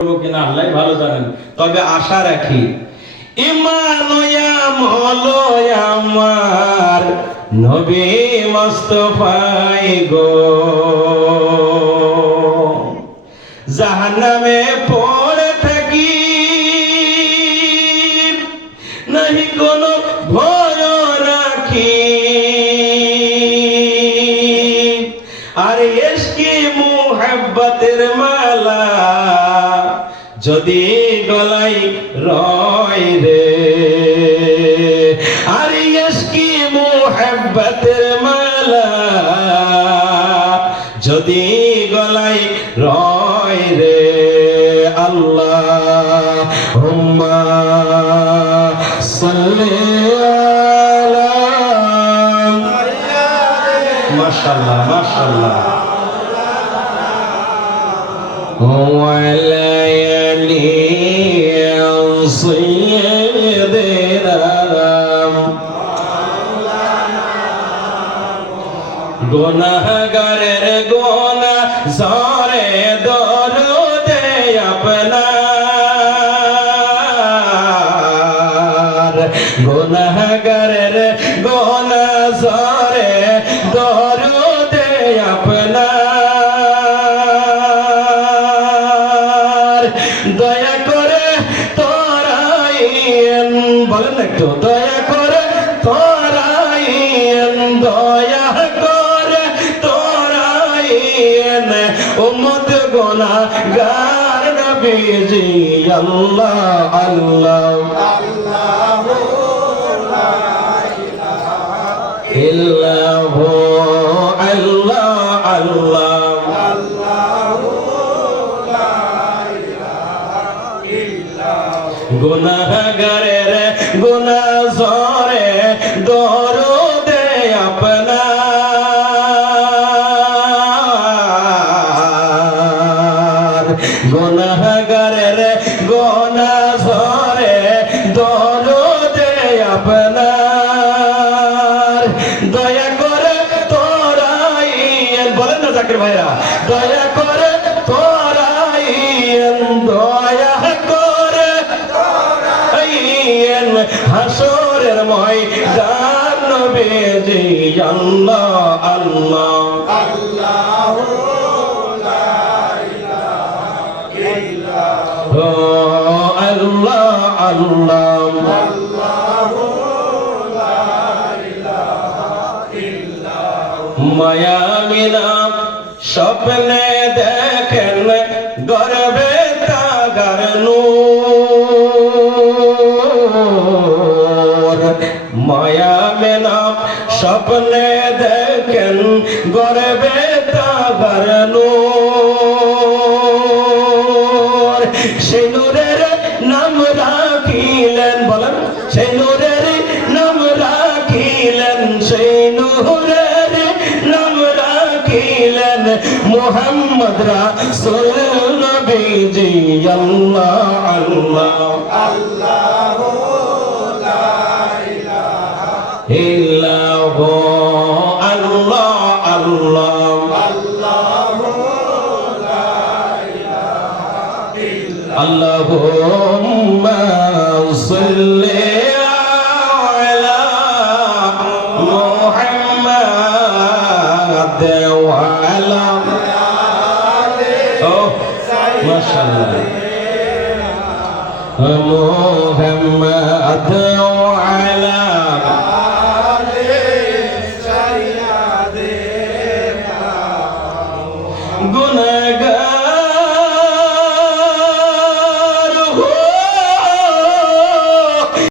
কিনা আল্লাহ ভালো জানেন, তবে আশা রাখি ঈমান আমল আমার নবী মুস্তাফাই গো। জাহান্নামে পড়ে থাকি নাহি কোনো ভয় রাখি, আর ইশকে মুহাব্বতের মালা যদি গলাই রয় রে, আর ইশকে মুহাব্বতের মালা যদি গলাই রয় রে। আল্লাহুম্মা সাল্লি আলা, মাশাআল্লাহ মাশাআল্লাহ, ওয়ালা গুনাহগারের গুনাহ ঝরে দরুদে আপনার, গুনাহগারের গুনাহ ঝরে দরুদে আপনার, দয়া করে তোরাইন, বলেন একটু, দয়া করে তোরাইন, দয়া করে তোরাইন উম্মত গুনাহগার নবীজি। আল্লাহ আল্লাহ আল্লাহু লা ইলাহা ইল্লাহু, আল্লাহ আল্লাহ আল্লাহু লা ইলাহা ইল্লাহু, গুনাহগারের গুনাহ ঝরে দরুদে আপনার, গুনাহগারের গুনাহ ঝরে দরুদে আপনার, দয়া করে তোরাইন, বলেন না জাকির ভাইরা, দয়া করে তোরাইন, দয়া করে তোরাইন হাসরের ময়দান নবীজি। আল্লাহ আল্লাহ আল্লাহু লা ইলাহা ইল্লাহু, আল্লাহ আল্লাহ আল্লাহু লা ইলাহা ইল্লাহু। মায়া মিনা স্বপ্নে দেখেন গর্বে তাগার নূর, মায়া মিনা স্বপ্নে দেখেন গর্বে তাগার নূর, সেই নূরের নাম রাখিলেন, বলেন সেই নূরের নাম রাখিলেন, সেই নূরের নাম রাখিলেন মুহাম্মদ রাসূল নবীজি। আল্লাহ আল্লাহ আল্লাহু লা ইলাহা ইল্লাহু, আল্লাহ আল্লাহ আল্লাহু লা ইলাহা ইল্লাহু, আল্লাহুম্মা সাল্লি আলা মুহাম্মাদ ওয়া আলা আলি, ও মাশাআল্লাহ, মুহাম্মাদ ওয়া আলা আলি সাইয়্যিদিনা গুনাহ